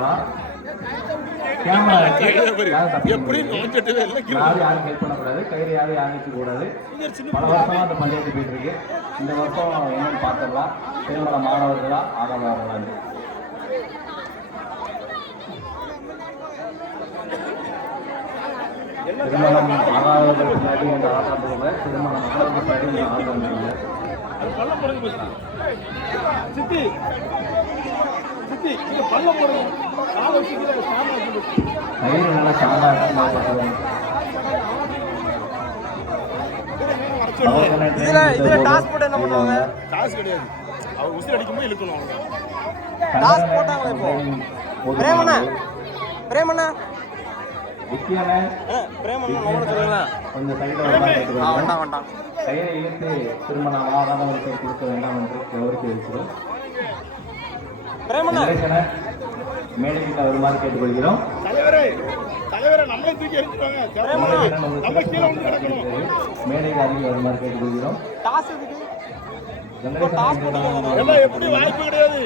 பண்ணலாம் கேமரா எப்படி நுழைஞ்சிட்டவே இல்லை. யாரும் யாரும் ஹெல்ப் பண்ணக்கூடாது. கயிறு யாரும் யாரும் நிற்க கூடாது. பல வருஷமா அந்த பஞ்சாயத்து போயிட்டு இருக்கு இந்த வருஷம் என்னன்னு பார்த்துடலாம். திருமண மாணவர்களா ஆதரவாளர்களா திருமணம் ஆகாதவர்கள் பின்னாடி என்ற திருமணம் ஆனதுக்கு பின்னாடி ஆதாரம் இல்லை சித்தி. கயிறு நல்லா சாதாரணமாக இதுல இதுல டாஸ் போட்டு என்ன பண்ணுவாங்க? காசு கிடையாது. அவர் உசிர் அடிக்கும்போது இழுக்கணும் அவ்வளவுதான் டாஸ் போட்டாங்களா இப்போ? பிரேமண்ணா பிரேமண்ணா. வித்தியானே பிரேமண்ணா நம்மள சொல்லுங்களா கொஞ்சம். ஆ வேண்டாம் வேண்டாம். கயிறை இழுத்து திருமணம் ஆகாதவருக்கு கொடுக்க வேண்டாம் என்று கோரிக்கை வைக்கிறோம். பிரேமண்ணா. கணேசனை மேடைக்கு வருமாறு கேட்டுக்கொள்கிறோம். மேடைக்கு அருகே வருமாறு கேட்டுக்கொள்கிறோம் எப்படி வாய்ப்பு கிடையாது.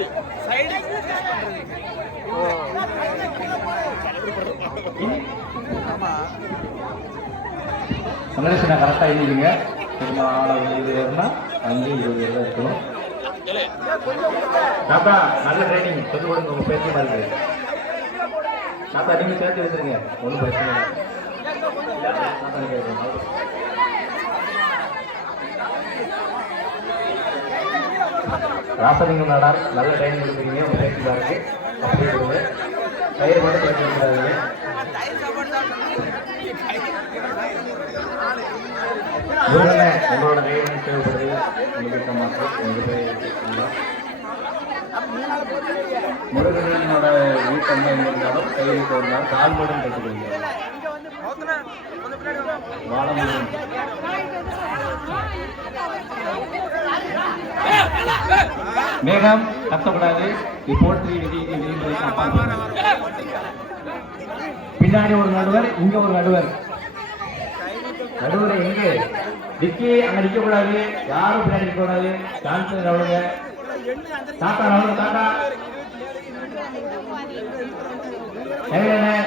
கரெக்டாக எழுதிங்க திருமணம் ஆனவர்கள் இது வேறுனா அங்கே இருபது இருக்கணும். தாத்தா நல்ல ட்ரைனிங் சொல்லி கொடுங்க உங்க பேச்சு மாதிரி தாத்தா நீங்க சேர்த்து வச்சிருங்க. ஒன்றும் பிரச்சனை இல்லை. ராசலிங்கம் நாடார் நல்ல ட்ரைனிங் கொடுக்குறீங்க உங்க பேச்சு இருக்கு அப்படியே கொடுங்க. கயிறு மட்டும் பேச்சு வைக்கிறாங்க உங்களோட கைவினை தேவைப்படுது. உங்களுக்கு மாற்றம் முருகனோட வீட்டம் இருந்தாலும் கையில் போனால் கால் மட்டும் கற்றுக்கொள்கிறோம் வாழ மேகம் கத்தக்கூடாது போற்றி விதிமுறை பின்னாடி ஒரு நடுவர் இங்க ஒரு நடுவர் நடுவர் எங்கே டிக்கி அங்க நிக்க கூடாது யாரும் பின்னாடி நிக்க கூடாது டான்ஸ் நடுவுங்க தாத்தா நடுவுங்க தாத்தா.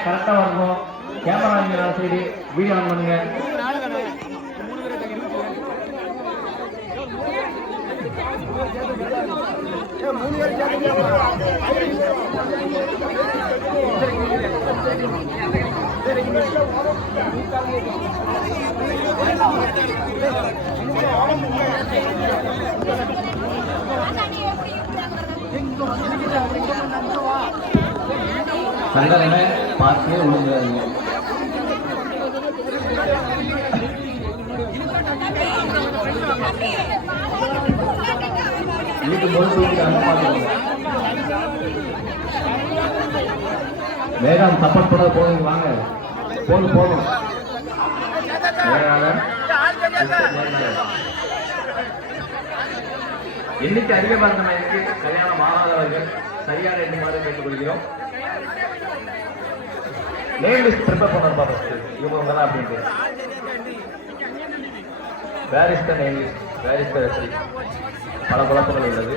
கரெக்டா வரணும். கேமரா இங்க சைடு வீடியோ ஆன் பண்ணுங்க. சங்கரனை பார்த்து விழுந்துறாங்க வீட்டு முழுக்க வீட்டாங்க பார்த்துக்கோங்க வேகம் சப்போர்ட் பண்ண வாங்க. போதும் போதும். எண்ணிக்கை அதிகமாக இருந்த மாதிரி கல்யாணம் ஆகாதவர்கள் சரியான எண்ணுமாறு கேட்டுக்கொள்கிறோம். லிஸ்ட் ப்ரிப்பேர் பண்ணணும்பா ஃபர்ஸ்ட் இவங்க தான் அப்படின்ட்டு. Where is the name where is the பல குழப்பங்கள் உள்ளது.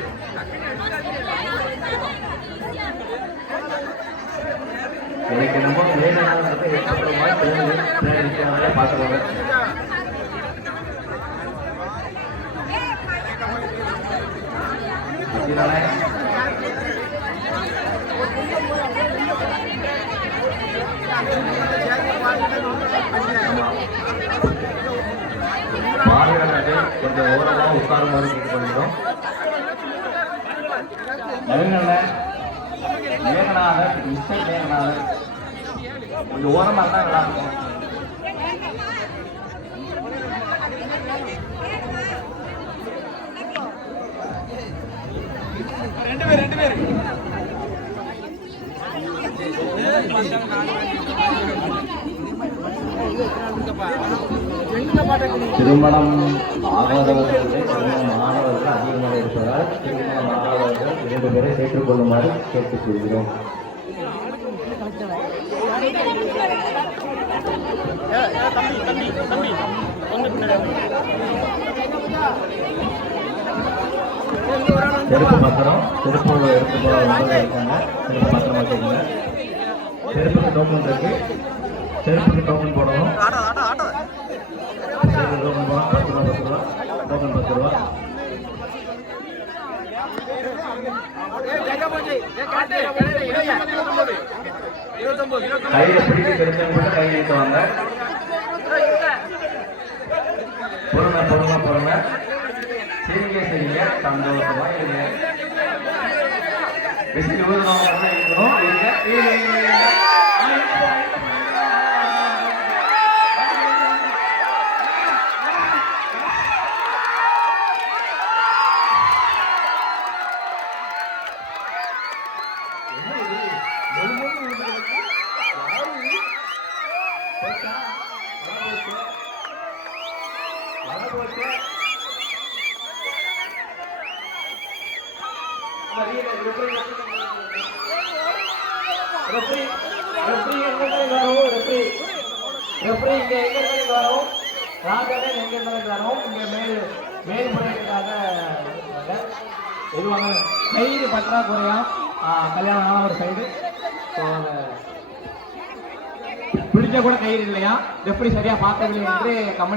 எனக்கு என்னமோ வேணும்னாலும் ஏற்படுற மாதிரி பார்த்துக்கோங்க பார்வையாளர்கள் கொஞ்சம் ஓரமாக உட்காருமாறு நவீன மேகநாதர் மேகநாதர் கொஞ்சம் ஓரமாக இருந்தால் நல்லா இருக்கும் திருமணம் ஆகாதவர்கள் திருமணம் மாணவர்கள் அதிகமாக இருப்பதால் திருமணம் ஆகாதவர்கள் இரண்டு பேரை ஏற்றுக்கொள்ளுமாறு கேட்டுக்கொள்கிறோம் செருப்பு பத்திரம் செருப்பு எடுத்து போல ஒன்பது இருக்காங்க செருப்பு பத்திரமா வச்சுக்கோங்க செருப்புக்கு டோக்கன் இருக்கு செருப்புக்கு டோக்கன் போடணும் ஆட்டோ ஆட்டோ ஆட்டோ செருப்புக்கு டோக்கன் போடணும் பத்து ரூபா பத்து ரூபா டோக்கன் பத்து ரூபா கையில பிடிக்க தெரிஞ்சவங்க மட்டும் கை நீட்டுவாங்க பொறுமை பொறுமை பொறுமை. சரிங்க சரிங்க சந்தோஷமா இருங்க. விசில் ஊதுனவங்க இருக்கணும். இருங்க, இருங்க, இருங்க. ரெஃப்ரி, ரெஃப்ரி, எங்க இருந்து ரெஃப்ரி. ரெஃப்ரி இங்க எங்க இருந்து ராஜாவே எங்க இருந்து இங்க மேல் மேல்முறையீட்டுக்காக இருக்கிறாங்க. இது கயிறு பற்றாக்குறையா கல்யாணம் ஆன ஒரு சைடு ஸோ பிடிச்ச கூட கயிறு இல்லையா எப்படி சரியா பார்க்கவில்லை என்று கமல்